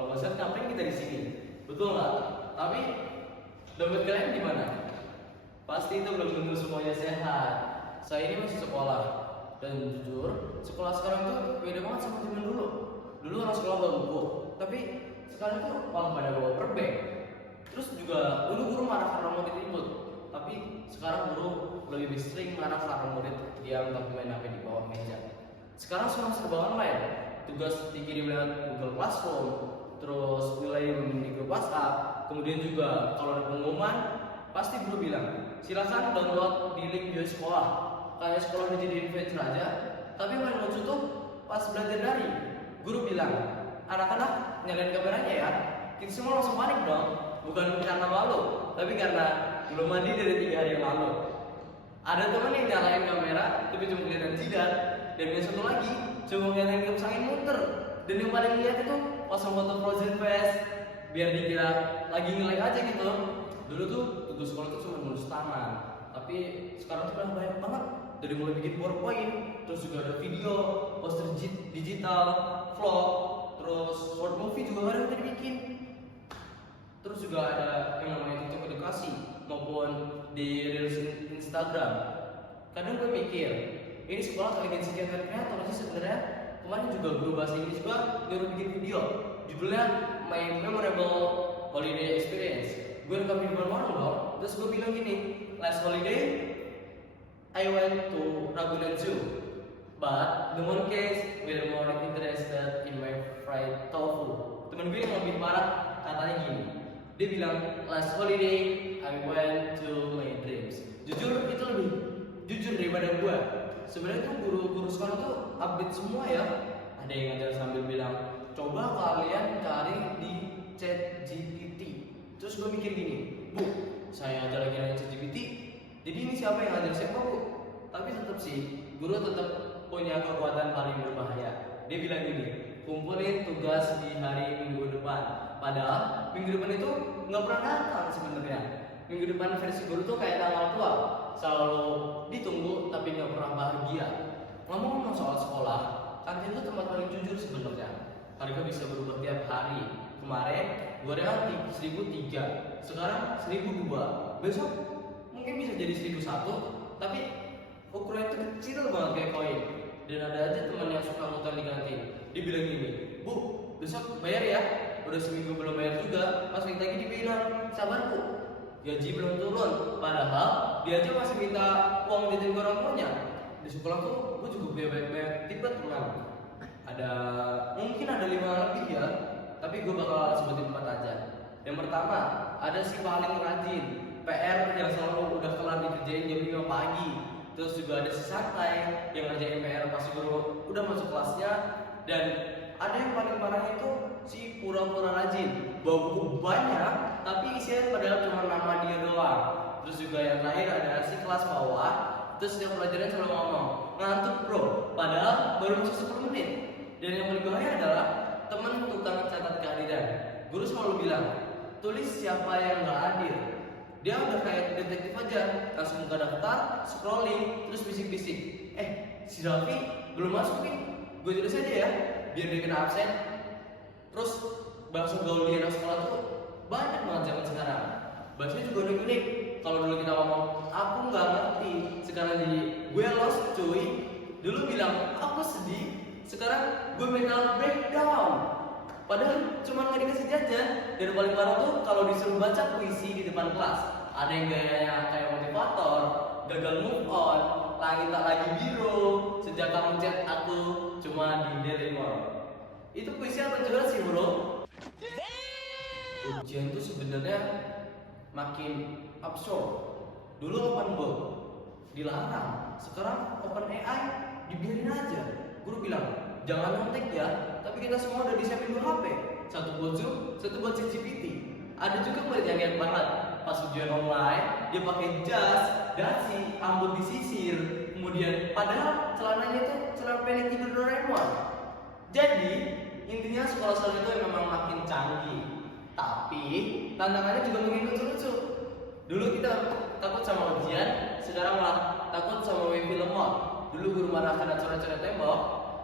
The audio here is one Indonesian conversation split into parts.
Kalau nggak sehat ngapain kita di sini? Betul nggak? Tapi dompet kalian gimana? Pasti itu belum tentu semuanya sehat. Saya ini masih sekolah dan jujur sekolah sekarang tuh beda banget sama zaman dulu. Dulu orang sekolah bawa buku, tapi sekarang tuh malah pada bawa perbank. Terus juga dulu guru marah karena murid ribut, tapi sekarang guru lebih sering marah karena murid diam tapi main HP di bawah meja. Sekarang semua serba online, tugas dikirim lewat Google Classroom, terus nilai di grup WhatsApp, kemudian juga kalau ada pengumuman pasti guru bilang silakan download di link video sekolah. Kayak sekolah dijadiin venture aja. Tapi yang paling lucu tuh pas belajar daring, guru bilang anak-anak nyalain kameranya ya. Kita semua langsung panik dong. Bukan karena malu, tapi karena belum mandi dari 3 hari yang lalu. Ada teman yang nyalain kamera, tapi cuma kelihatan jidat. Dan yang satu lagi, cuma kelihatan kipas angin muter. Dan yang paling lihat itu pasang foto Frozen Face, biar dikira lagi nge-like aja gitu. Dulu tuh tugas sekolah tuh cuma nulis tangan, tapi sekarang tuh udah banyak banget. Dari mulai bikin PowerPoint, terus juga ada video, poster digital, vlog, terus short movie juga ada yang dibikin. Terus juga ada yang namanya TikTok edukasi maupun di reels Instagram. Kadang gue mikir, ini sekolah kali sekian kali kreator sih sebenarnya. Kemarin juga guru bahasa Inggris juga nyuruh bikin video, judulnya My Memorable Holiday Experience. Gue rekam di depan orang loh, terus gue bilang gini, last holiday I went to Ragunan Zoo, but the monkeys were more interested in my fried tofu. Temen gue yang lebih parah katanya gini, dia bilang last holiday I went to my dreams. Jujur itu lebih jujur daripada gue. Sebenarnya tuh guru-guru sekolah tuh update semua ya. Ada yang ngajar sambil bilang coba kalian cari di ChatGPT. Terus gue mikir gini, bu, saya aja lagi nanya ChatGPT. Jadi ini siapa yang ngajar siapa bu? Tapi tetap sih, guru tetap punya kekuatan paling berbahaya. Dia bilang gini, kumpulin tugas di hari minggu depan. Padahal minggu depan itu nggak pernah datang sebenarnya. Minggu depan versi guru tuh kayak tanggal tua, selalu ditunggu tapi nggak pernah bahagia. Ngomong-ngomong soal sekolah, kantin itu tempat paling jujur sebenarnya. Harga bisa berubah tiap hari. Kemarin gue ganti 1.003, sekarang 1.002. Besok mungkin bisa jadi 1.001, tapi ukurannya itu kecil banget kayak koin. Dan ada aja teman yang suka ngutang di kantin. Dia bilang gini, bu, besok bayar ya. Udah seminggu belum bayar juga. Pas minta lagi dibilang, sabar bu, gaji belum turun. Padahal dia aja masih minta uang jajan ke orang tuanya. Di sekolah tuh gue juga punya banyak tipe teman. Mungkin ada 5 lebih ya, tapi gue bakal sebutin 4 aja. Yang pertama, ada si paling rajin, PR yang selalu udah kelar dikerjain jam 5 pagi. Terus juga ada si santai yang ngerjain PR pas guru udah masuk kelasnya. Dan ada yang paling parahnya itu si pura-pura rajin, bawa buku banyak tapi isinya padahal cuma nama dia doang. Terus juga yang terakhir ada si kelas bawah, terus setiap pelajaran selalu ngomong ngantuk bro, padahal baru masuk 10 menit. Dan yang paling bahaya adalah temen tukang catat kehadiran. Guru selalu bilang, tulis siapa yang gak hadir. Dia udah kayak detektif aja, langsung buka daftar, scrolling, terus bisik-bisik. Si Raffi belum masuk nih, gue tulis aja ya, biar dia kena absen. Terus bahasa gaul di anak sekolah tuh banyak banget zaman sekarang. Bahasanya juga unik-unik. Kalau dulu kita ngomong, aku nggak ngerti, sekarang jadi gue lost cuy. Dulu bilang aku sedih, sekarang gue mental breakdown. Padahal cuma nggak dikasih jajan. Dan paling parah tuh kalau disuruh baca puisi di depan kelas, ada yang gayanya kayak motivator, gagal move on, langit tak lagi biru, sejak kamu chat aku cuma di Delimon. Itu puisi apa juga sih bro? Ujian tuh sebenarnya makin absurd. Dulu open book dilarang, sekarang open AI dibiarin aja. Guru bilang jangan nyontek ya, tapi kita semua udah disiapin 2 HP, satu buat Zoom, satu buat ChatGPT. Ada juga murid yang lihat banget, pas ujian online dia pakai jas, dasi, rambut disisir, kemudian padahal celananya tuh celana pendek tidur Doraemon. Jadi intinya sekolah sekarang itu memang makin canggih, tapi tantangannya juga makin lucu-lucu. Dulu kita takut sama ujian, sekarang malah takut sama wifi lemot. Dulu guru marah karena coret-coret tembok,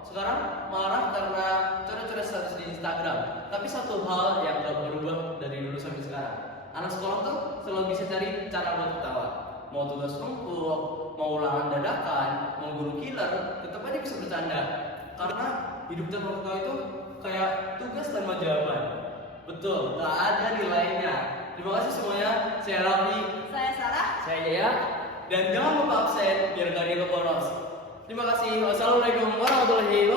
sekarang marah karena coret-coret status di Instagram. seragam. Tapi satu hal yang gak berubah dari dulu sampai sekarang, anak sekolah tuh selalu bisa cari cara buat ketawa. Mau tugas kelompok, mau ulangan dadakan, mau guru killer, tetap aja bisa bercanda. Karena hidup tanpa ketawa itu kayak tugas tanpa jawaban. Betul, gak ada nilainya. Terima kasih semuanya. Saya Raffi, Saya Sarah. saya Jaya, dan jangan lupa absen biar gak dianggap bolos. Terima kasih. Wassalamualaikum warahmatullahi wabarakatuh.